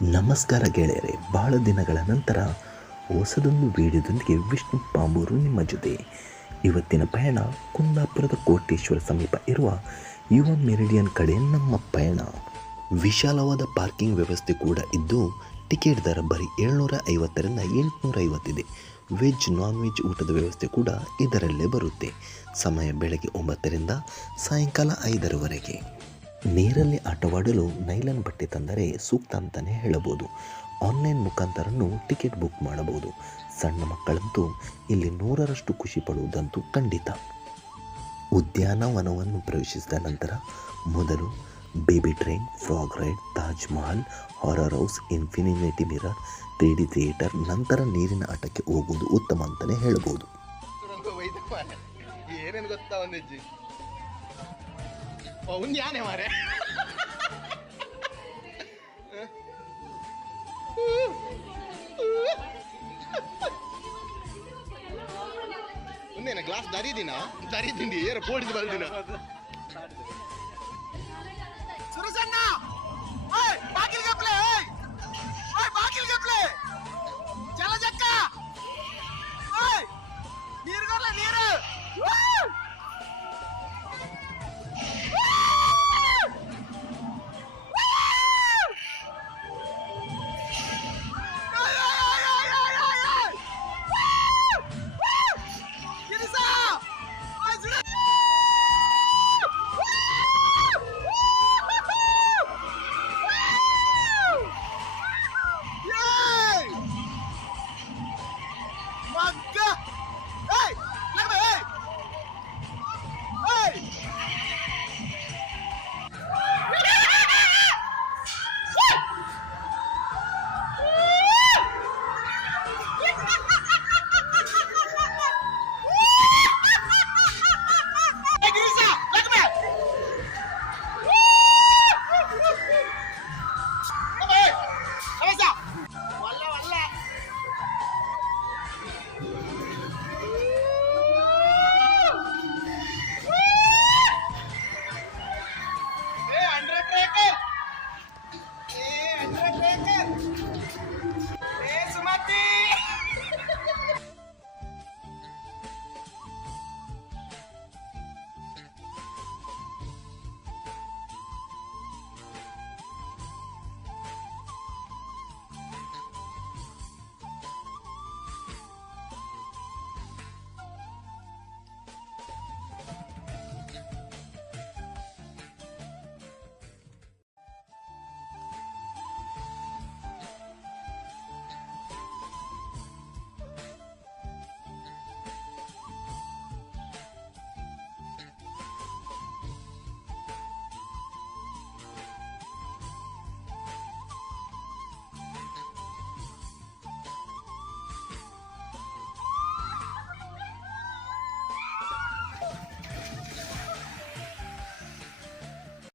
ನಮಸ್ಕಾರ ಗೆಳೆಯರೆ, ಬಹಳ ದಿನಗಳ ನಂತರ ಹೊಸದೊಂದು ವಿಡಿಯೋದೊಂದಿಗೆ ವಿಷ್ಣು ಪಾಂಬೂರು ನಿಮ್ಮ ಜೊತೆ. ಇವತ್ತಿನ ಪಯಣ ಕುಂದಾಪುರದ ಕೋಟೇಶ್ವರ ಸಮೀಪ ಇರುವ ಯುವ ಮೆರಿಡಿಯನ್ ಕಡೆ ನಮ್ಮ ಪಯಣ. ವಿಶಾಲವಾದ ಪಾರ್ಕಿಂಗ್ ವ್ಯವಸ್ಥೆ ಕೂಡ ಇದ್ದು ಟಿಕೆಟ್ ದರ ಬರೀ 750ರಿಂದ 850 ಇದೆ. ವೆಜ್ ನಾನ್ ವೆಜ್ ಊಟದ ವ್ಯವಸ್ಥೆ ಕೂಡ ಇದರಲ್ಲೇ ಬರುತ್ತೆ. ಸಮಯ ಬೆಳಗ್ಗೆ 9ರಿಂದ ಸಾಯಂಕಾಲ 5ರವರೆಗೆ. ನೀರಲ್ಲಿ ಆಟವಾಡಲು ನೈಲಾನ್ ಬಟ್ಟೆ ತಂದರೆ ಸೂಕ್ತ ಅಂತಲೇ ಹೇಳಬಹುದು. ಆನ್ಲೈನ್ ಮುಖಾಂತರನೂ ಟಿಕೆಟ್ ಬುಕ್ ಮಾಡಬಹುದು. ಸಣ್ಣ ಮಕ್ಕಳಂತೂ ಇಲ್ಲಿ 100ರಷ್ಟು ಖುಷಿ ಪಡುವುದಂತೂ ಖಂಡಿತ. ಉದ್ಯಾನವನವನ್ನು ಪ್ರವೇಶಿಸಿದ ನಂತರ ಮೊದಲು baby train, frog ride, Taj Mahal, horror house, infinity mirror, 3D theatre, ನಂತರ ನೀರಿನ ಆಟಕ್ಕೆ ಹೋಗುವುದು ಉತ್ತಮ ಅಂತಲೇ ಹೇಳಬಹುದು. ಏನೇನು ಗೊತ್ತಾ ಒಂದಜ್ಜಿ ಯಾನೆ ಮಾರೆ ಒಂದೇನ ಗ್ಲಾಸ್ ದರಿದಿನ ಏರ ಪೋಡಿಸಿ ಬಲ್ದಿನ ಸುರಸಣ್ಣ ಬಾಗಿಲ್ ಗಪ್ಲೆ ಬಾಗಿಲ್ ಗಪ್ಲೆ ಚಲ ಜಕ್ಕ ನೀರು ಗೊರ್ಲ ನೀರು